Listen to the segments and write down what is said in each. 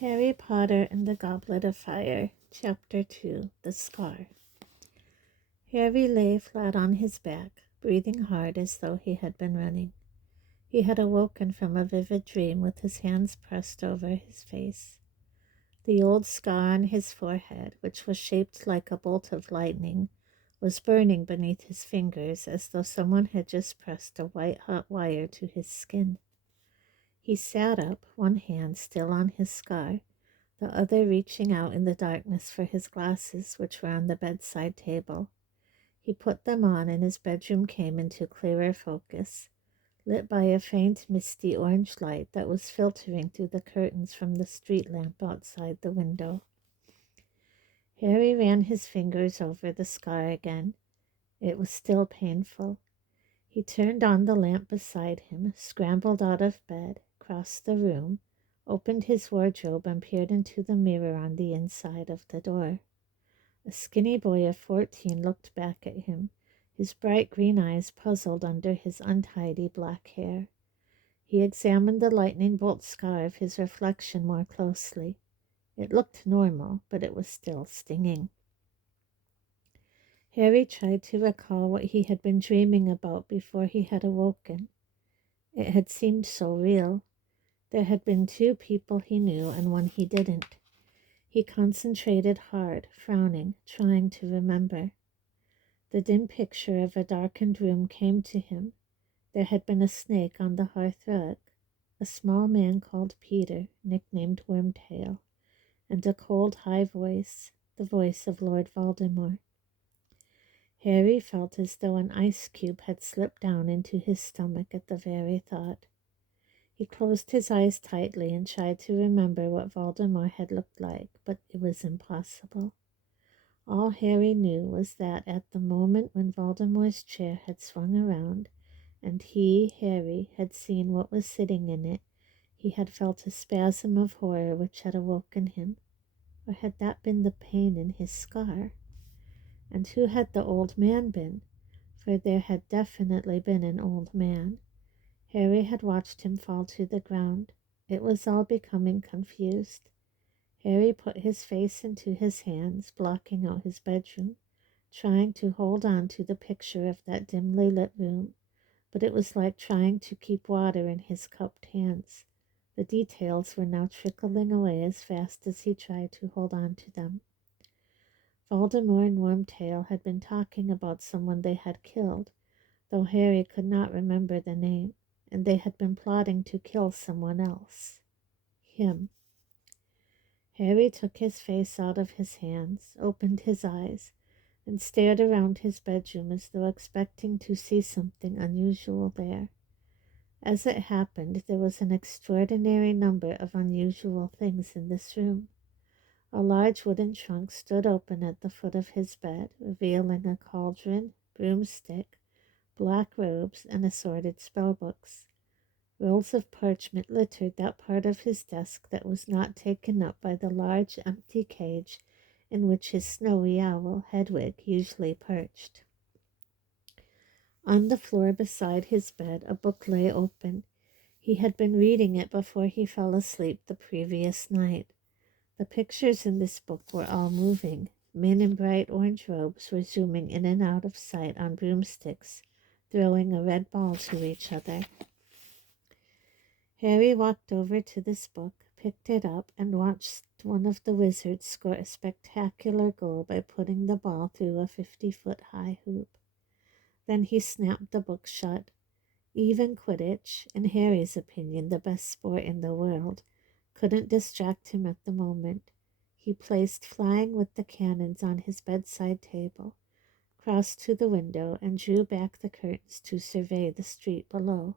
Harry Potter and the Goblet of Fire, Chapter 2, The Scar. Harry lay flat on his back, breathing hard as though he had been running. He had awoken from a vivid dream with his hands pressed over his face. The old scar on his forehead, which was shaped like a bolt of lightning, was burning beneath his fingers as though someone had just pressed a white-hot wire to his skin. He sat up, one hand still on his scar, the other reaching out in the darkness for his glasses, which were on the bedside table. He put them on, and his bedroom came into clearer focus, lit by a faint, misty orange light that was filtering through the curtains from the street lamp outside the window. Harry ran his fingers over the scar again. It was still painful. He turned on the lamp beside him, scrambled out of bed, crossed the room, opened his wardrobe, and peered into the mirror on the inside of the door. A skinny boy of 14 looked back at him, his bright green eyes puzzled under his untidy black hair. He examined the lightning bolt scar of his reflection more closely. It looked normal, but it was still stinging. Harry tried to recall what he had been dreaming about before he had awoken. It had seemed so real. There had been two people he knew and one he didn't. He concentrated hard, frowning, trying to remember. The dim picture of a darkened room came to him. There had been a snake on the hearth rug, a small man called Peter, nicknamed Wormtail, and a cold, high voice, the voice of Lord Voldemort. Harry felt as though an ice cube had slipped down into his stomach at the very thought. He closed his eyes tightly and tried to remember what Voldemort had looked like, but it was impossible. All Harry knew was that at the moment when Voldemort's chair had swung around, and he, Harry, had seen what was sitting in it, he had felt a spasm of horror which had awoken him. Or had that been the pain in his scar? And who had the old man been? For there had definitely been an old man. Harry had watched him fall to the ground. It was all becoming confused. Harry put his face into his hands, blocking out his bedroom, trying to hold on to the picture of that dimly lit room, but it was like trying to keep water in his cupped hands. The details were now trickling away as fast as he tried to hold on to them. Voldemort and Wormtail had been talking about someone they had killed, though Harry could not remember the name, and they had been plotting to kill someone else. Him. Harry took his face out of his hands, opened his eyes, and stared around his bedroom as though expecting to see something unusual there. As it happened, there was an extraordinary number of unusual things in this room. A large wooden trunk stood open at the foot of his bed, revealing a cauldron, broomstick, black robes, and assorted spellbooks. Rolls of parchment littered that part of his desk that was not taken up by the large empty cage in which his snowy owl, Hedwig, usually perched. On the floor beside his bed, a book lay open. He had been reading it before he fell asleep the previous night. The pictures in this book were all moving. Men in bright orange robes were zooming in and out of sight on broomsticks, throwing a red ball to each other. Harry walked over to this book, picked it up, and watched one of the wizards score a spectacular goal by putting the ball through a 50-foot-high hoop. Then he snapped the book shut. Even Quidditch, in Harry's opinion the best sport in the world, couldn't distract him at the moment. He placed Flying with the Cannons on his bedside table, crossed to the window, and drew back the curtains to survey the street below.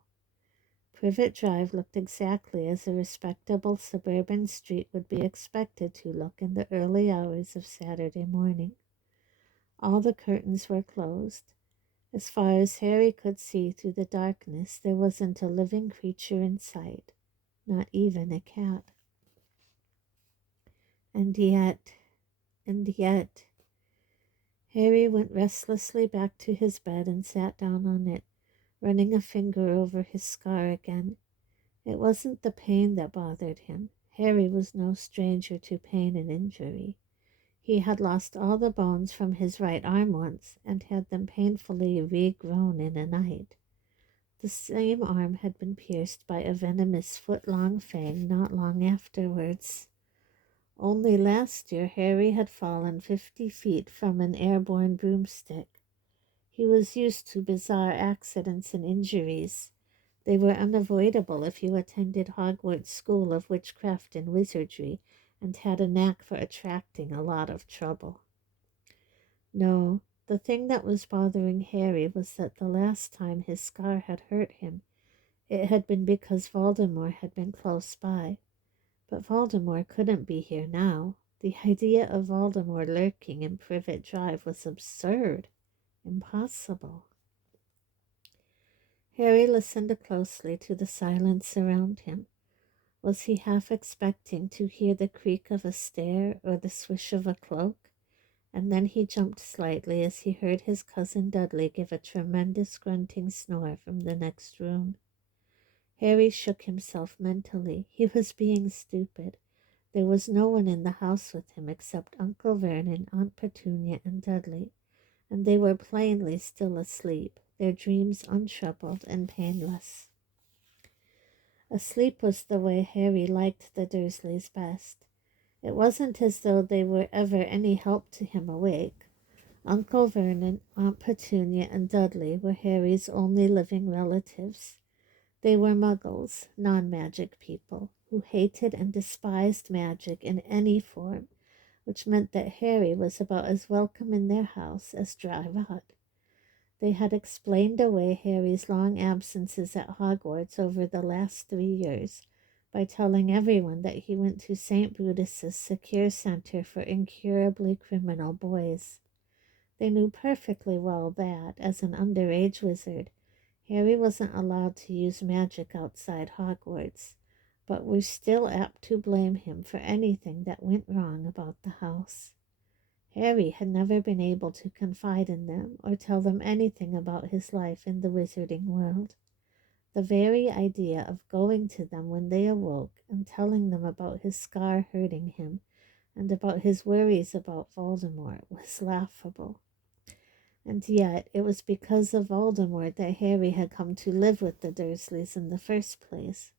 Privet Drive looked exactly as a respectable suburban street would be expected to look in the early hours of Saturday morning. All the curtains were closed. As far as Harry could see through the darkness, there wasn't a living creature in sight, not even a cat. And yet, Harry went restlessly back to his bed and sat down on it, running a finger over his scar again. It wasn't the pain that bothered him. Harry was no stranger to pain and injury. He had lost all the bones from his right arm once, and had them painfully regrown in a night. The same arm had been pierced by a venomous foot-long fang not long afterwards. Only last year Harry had fallen 50 feet from an airborne broomstick. He was used to bizarre accidents and injuries. They were unavoidable if you attended Hogwarts School of Witchcraft and Wizardry and had a knack for attracting a lot of trouble. No, the thing that was bothering Harry was that the last time his scar had hurt him, it had been because Voldemort had been close by. But Voldemort couldn't be here now. The idea of Voldemort lurking in Privet Drive was absurd, impossible. Harry listened closely to the silence around him. Was he half expecting to hear the creak of a stair or the swish of a cloak? And then he jumped slightly as he heard his cousin Dudley give a tremendous grunting snore from the next room. Harry shook himself mentally. He was being stupid. There was no one in the house with him except Uncle Vernon, Aunt Petunia, and Dudley, and they were plainly still asleep, their dreams untroubled and painless. Asleep was the way Harry liked the Dursleys best. It wasn't as though they were ever any help to him awake. Uncle Vernon, Aunt Petunia, and Dudley were Harry's only living relatives. They were Muggles, non-magic people, who hated and despised magic in any form, which meant that Harry was about as welcome in their house as dry rot. They had explained away Harry's long absences at Hogwarts over the last 3 years by telling everyone that he went to St. Brutus's secure center for incurably criminal boys. They knew perfectly well that, as an underage wizard, Harry wasn't allowed to use magic outside Hogwarts, but were still apt to blame him for anything that went wrong about the house. Harry had never been able to confide in them or tell them anything about his life in the wizarding world. The very idea of going to them when they awoke and telling them about his scar hurting him and about his worries about Voldemort was laughable. And yet it was because of Voldemort that Harry had come to live with the Dursleys in the first place.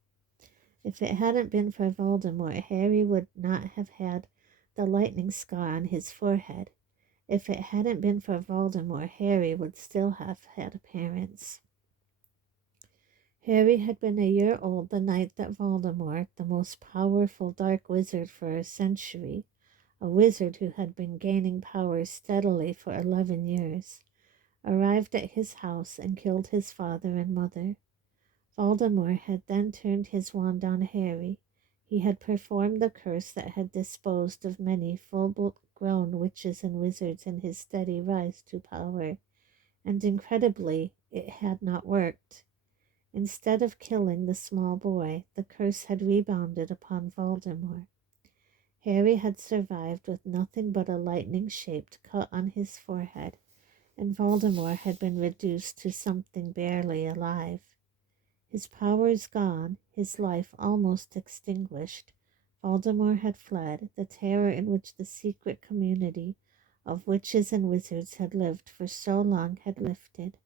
If it hadn't been for Voldemort, Harry would not have had the lightning scar on his forehead. If it hadn't been for Voldemort, Harry would still have had parents. Harry had been a year old the night that Voldemort, the most powerful dark wizard for a century, a wizard who had been gaining power steadily for 11 years, arrived at his house and killed his father and mother. Voldemort had then turned his wand on Harry. He had performed the curse that had disposed of many full-grown witches and wizards in his steady rise to power, and incredibly, it had not worked. Instead of killing the small boy, the curse had rebounded upon Voldemort. Harry had survived with nothing but a lightning-shaped cut on his forehead, and Voldemort had been reduced to something barely alive. His powers gone, his life almost extinguished, Voldemort had fled. The terror in which the secret community of witches and wizards had lived for so long had lifted.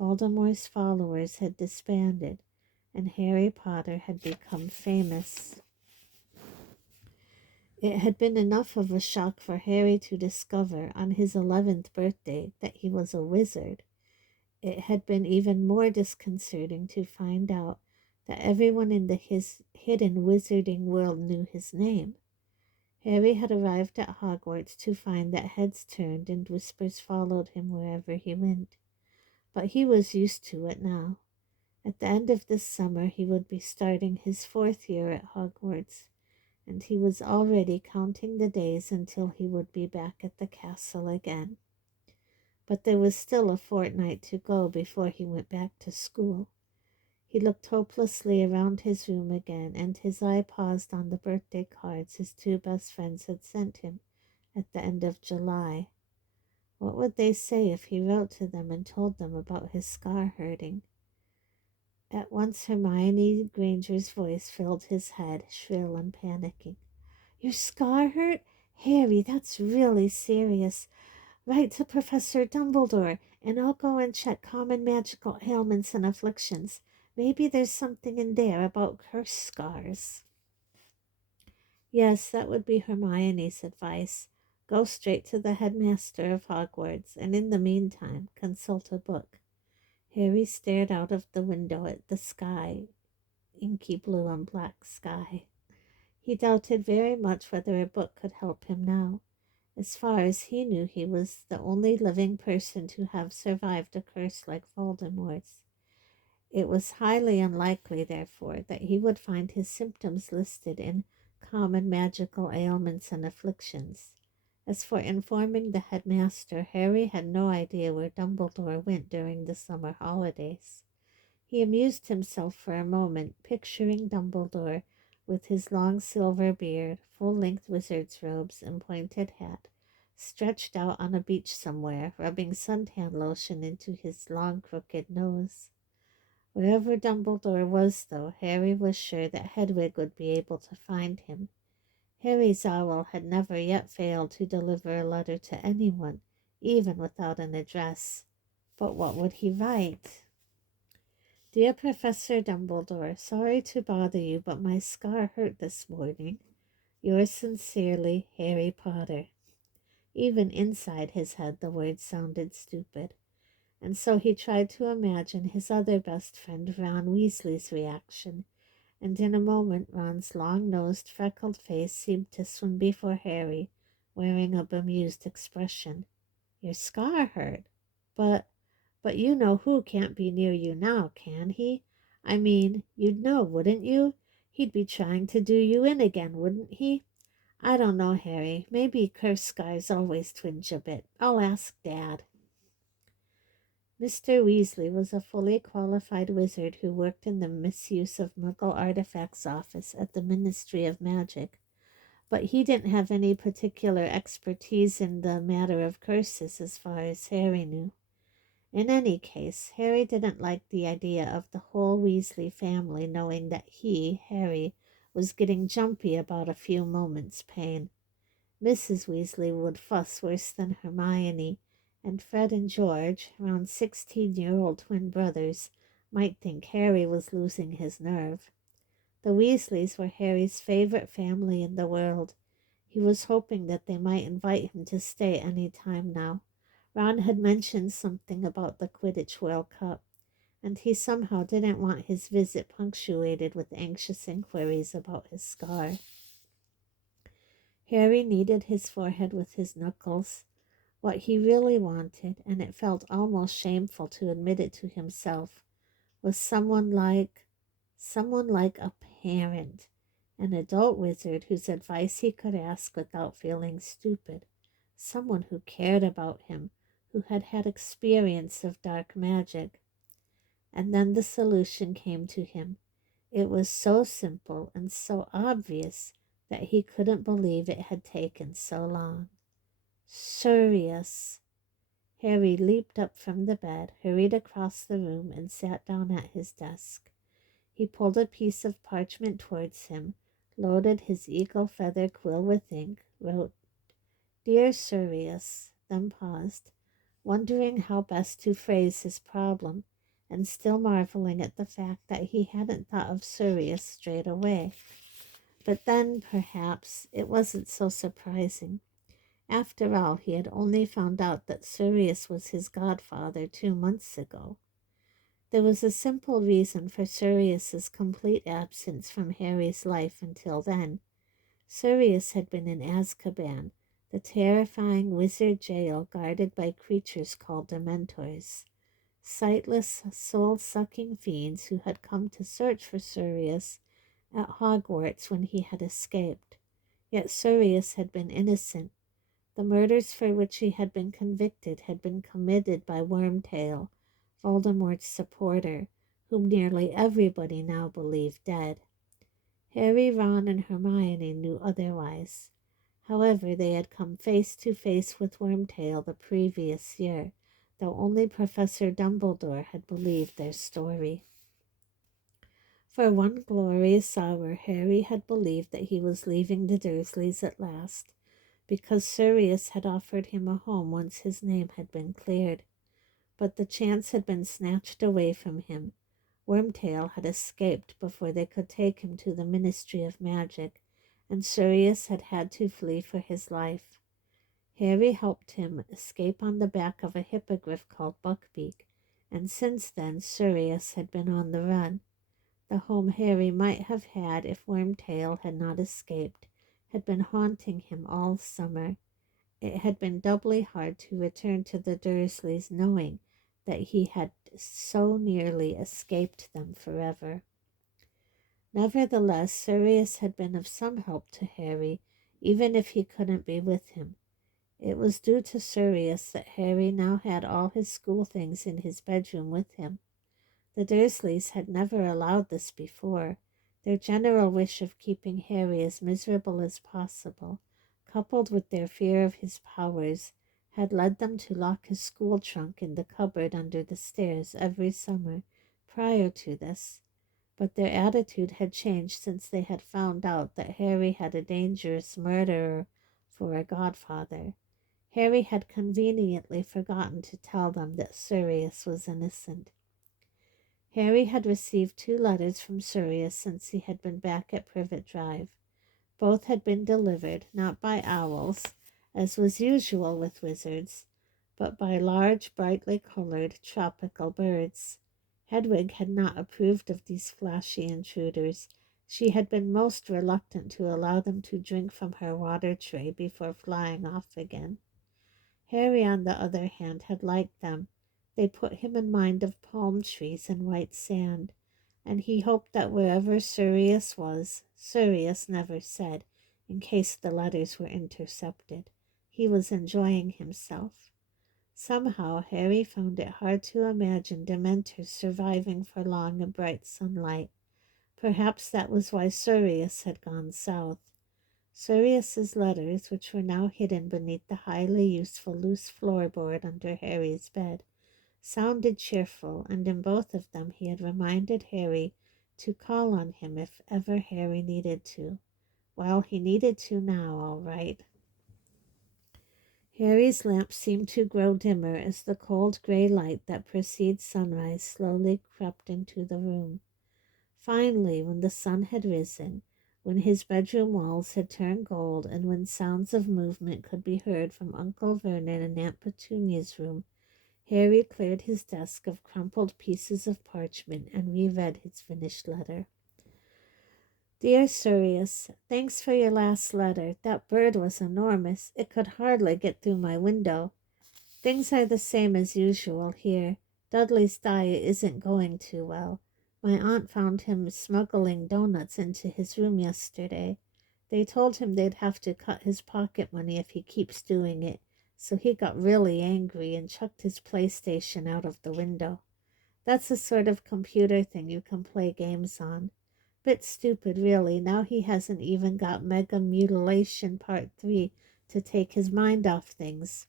Voldemort's followers had disbanded, and Harry Potter had become famous. It had been enough of a shock for Harry to discover on his 11th birthday that he was a wizard. It had been even more disconcerting to find out that everyone in his hidden wizarding world knew his name. Harry had arrived at Hogwarts to find that heads turned and whispers followed him wherever he went. But he was used to it now. At the end of this summer, he would be starting his 4th year at Hogwarts, and he was already counting the days until he would be back at the castle again. But there was still a fortnight to go before he went back to school. He looked hopelessly around his room again, and his eye paused on the birthday cards his 2 best friends had sent him at the end of July. What would they say if he wrote to them and told them about his scar hurting? At once Hermione Granger's voice filled his head, shrill and panicking. Your scar hurt? Harry, that's really serious. Write to Professor Dumbledore, and I'll go and check common magical ailments and afflictions. Maybe there's something in there about curse scars. Yes, that would be Hermione's advice. Go straight to the headmaster of Hogwarts, and in the meantime, consult a book. Harry stared out of the window at the sky, inky blue and black sky. He doubted very much whether a book could help him now. As far as he knew, he was the only living person to have survived a curse like Voldemort's. It was highly unlikely, therefore, that he would find his symptoms listed in common magical ailments and afflictions. As for informing the headmaster, Harry had no idea where Dumbledore went during the summer holidays. He amused himself for a moment, picturing Dumbledore with his long silver beard, full-length wizard's robes, and pointed hat, stretched out on a beach somewhere, rubbing suntan lotion into his long crooked nose. Wherever Dumbledore was, though, Harry was sure that Hedwig would be able to find him. Harry's owl had never yet failed to deliver a letter to anyone, even without an address. But what would he write? Dear Professor Dumbledore, sorry to bother you, but my scar hurt this morning. Yours sincerely, Harry Potter. Even inside his head the words sounded stupid, and so he tried to imagine his other best friend Ron Weasley's reaction, and in a moment Ron's long-nosed, freckled face seemed to swim before Harry, wearing a bemused expression. Your scar hurt, but you know who can't be near you now, can he? I mean, you'd know, wouldn't you? He'd be trying to do you in again, wouldn't he? I don't know, Harry. Maybe curse scars always twinge a bit. I'll ask Dad. Mr. Weasley was a fully qualified wizard who worked in the misuse of Muggle artifacts office at the Ministry of Magic, but he didn't have any particular expertise in the matter of curses as far as Harry knew. In any case, Harry didn't like the idea of the whole Weasley family knowing that he, Harry, was getting jumpy about a few moments' pain. Mrs. Weasley would fuss worse than Hermione, and Fred and George, around 16-year-old twin brothers, might think Harry was losing his nerve. The Weasleys were Harry's favorite family in the world. He was hoping that they might invite him to stay any time now. Ron had mentioned something about the Quidditch World Cup, and he somehow didn't want his visit punctuated with anxious inquiries about his scar. Harry kneaded his forehead with his knuckles. What he really wanted, and it felt almost shameful to admit it to himself, was someone like a parent, an adult wizard whose advice he could ask without feeling stupid, someone who cared about him, who had had experience of dark magic. And then the solution came to him. It was so simple and so obvious that he couldn't believe it had taken so long. Sirius. Harry leaped up from the bed, hurried across the room, and sat down at his desk. He pulled a piece of parchment towards him, loaded his eagle feather quill with ink, wrote, Dear Sirius, then paused, wondering how best to phrase his problem, and still marveling at the fact that he hadn't thought of Sirius straight away. But then, perhaps, it wasn't so surprising. After all, he had only found out that Sirius was his godfather 2 months ago. There was a simple reason for Sirius's complete absence from Harry's life until then. Sirius had been in Azkaban, the terrifying wizard jail guarded by creatures called Dementors, sightless, soul-sucking fiends who had come to search for Sirius at Hogwarts when he had escaped. Yet Sirius had been innocent. The murders for which he had been convicted had been committed by Wormtail, Voldemort's supporter, whom nearly everybody now believed dead. Harry, Ron, and Hermione knew otherwise. However, they had come face to face with Wormtail the previous year, though only Professor Dumbledore had believed their story. For one glorious hour Harry had believed that he was leaving the Dursleys at last, because Sirius had offered him a home once his name had been cleared. But the chance had been snatched away from him. Wormtail had escaped before they could take him to the Ministry of Magic, and Sirius had had to flee for his life. Harry helped him escape on the back of a hippogriff called Buckbeak, and since then Sirius had been on the run. The home Harry might have had if Wormtail had not escaped had been haunting him all summer. It had been doubly hard to return to the Dursleys knowing that he had so nearly escaped them forever. Nevertheless, Sirius had been of some help to Harry, even if he couldn't be with him. It was due to Sirius that Harry now had all his school things in his bedroom with him. The Dursleys had never allowed this before. Their general wish of keeping Harry as miserable as possible, coupled with their fear of his powers, had led them to lock his school trunk in the cupboard under the stairs every summer prior to this. But their attitude had changed since they had found out that Harry had a dangerous murderer for a godfather. Harry had conveniently forgotten to tell them that Sirius was innocent. Harry had received 2 letters from Sirius since he had been back at Privet Drive. Both had been delivered, not by owls, as was usual with wizards, but by large, brightly colored, tropical birds. Hedwig had not approved of these flashy intruders. She had been most reluctant to allow them to drink from her water tray before flying off again. Harry, on the other hand, had liked them. They put him in mind of palm trees and white sand, and he hoped that wherever Sirius was, Sirius never said, in case the letters were intercepted, he was enjoying himself. Somehow Harry found it hard to imagine Dementors surviving for long in bright sunlight. Perhaps that was why Sirius had gone south. Sirius's letters, which were now hidden beneath the highly useful loose floorboard under Harry's bed, sounded cheerful, and in both of them he had reminded Harry to call on him if ever Harry needed to. Well, he needed to now, all right. Harry's lamp seemed to grow dimmer as the cold gray light that precedes sunrise slowly crept into the room. Finally, when the sun had risen, when his bedroom walls had turned gold, and when sounds of movement could be heard from Uncle Vernon and Aunt Petunia's room, Harry cleared his desk of crumpled pieces of parchment and reread his finished letter. Dear Sirius, thanks for your last letter. That bird was enormous. It could hardly get through my window. Things are the same as usual here. Dudley's diet isn't going too well. My aunt found him smuggling donuts into his room yesterday. They told him they'd have to cut his pocket money if he keeps doing it, so he got really angry and chucked his PlayStation out of the window. That's the sort of computer thing you can play games on. Bit stupid, really. Now he hasn't even got Mega Mutilation Part 3 to take his mind off things.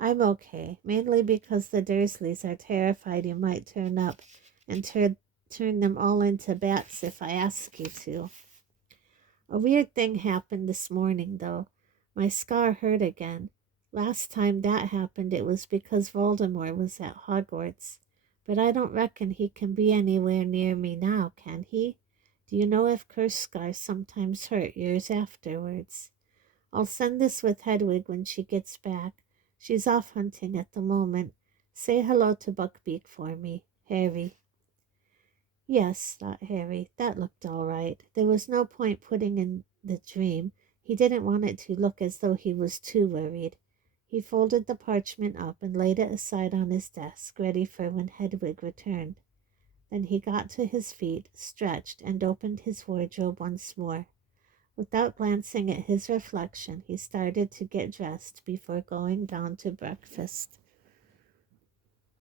I'm okay, mainly because the Dursleys are terrified you might turn up and turn them all into bats if I ask you to. A weird thing happened this morning, though. My scar hurt again. Last time that happened, it was because Voldemort was at Hogwarts. But I don't reckon he can be anywhere near me now, can he? Do you know if cursed scars sometimes hurt years afterwards? I'll send this with Hedwig when she gets back. She's off hunting at the moment. Say hello to Buckbeak for me, Harry. Yes, thought Harry, that looked all right. There was no point putting in the dream. He didn't want it to look as though he was too worried. He folded the parchment up and laid it aside on his desk, ready for when Hedwig returned. Then he got to his feet, stretched, and opened his wardrobe once more. Without glancing at his reflection, he started to get dressed before going down to breakfast.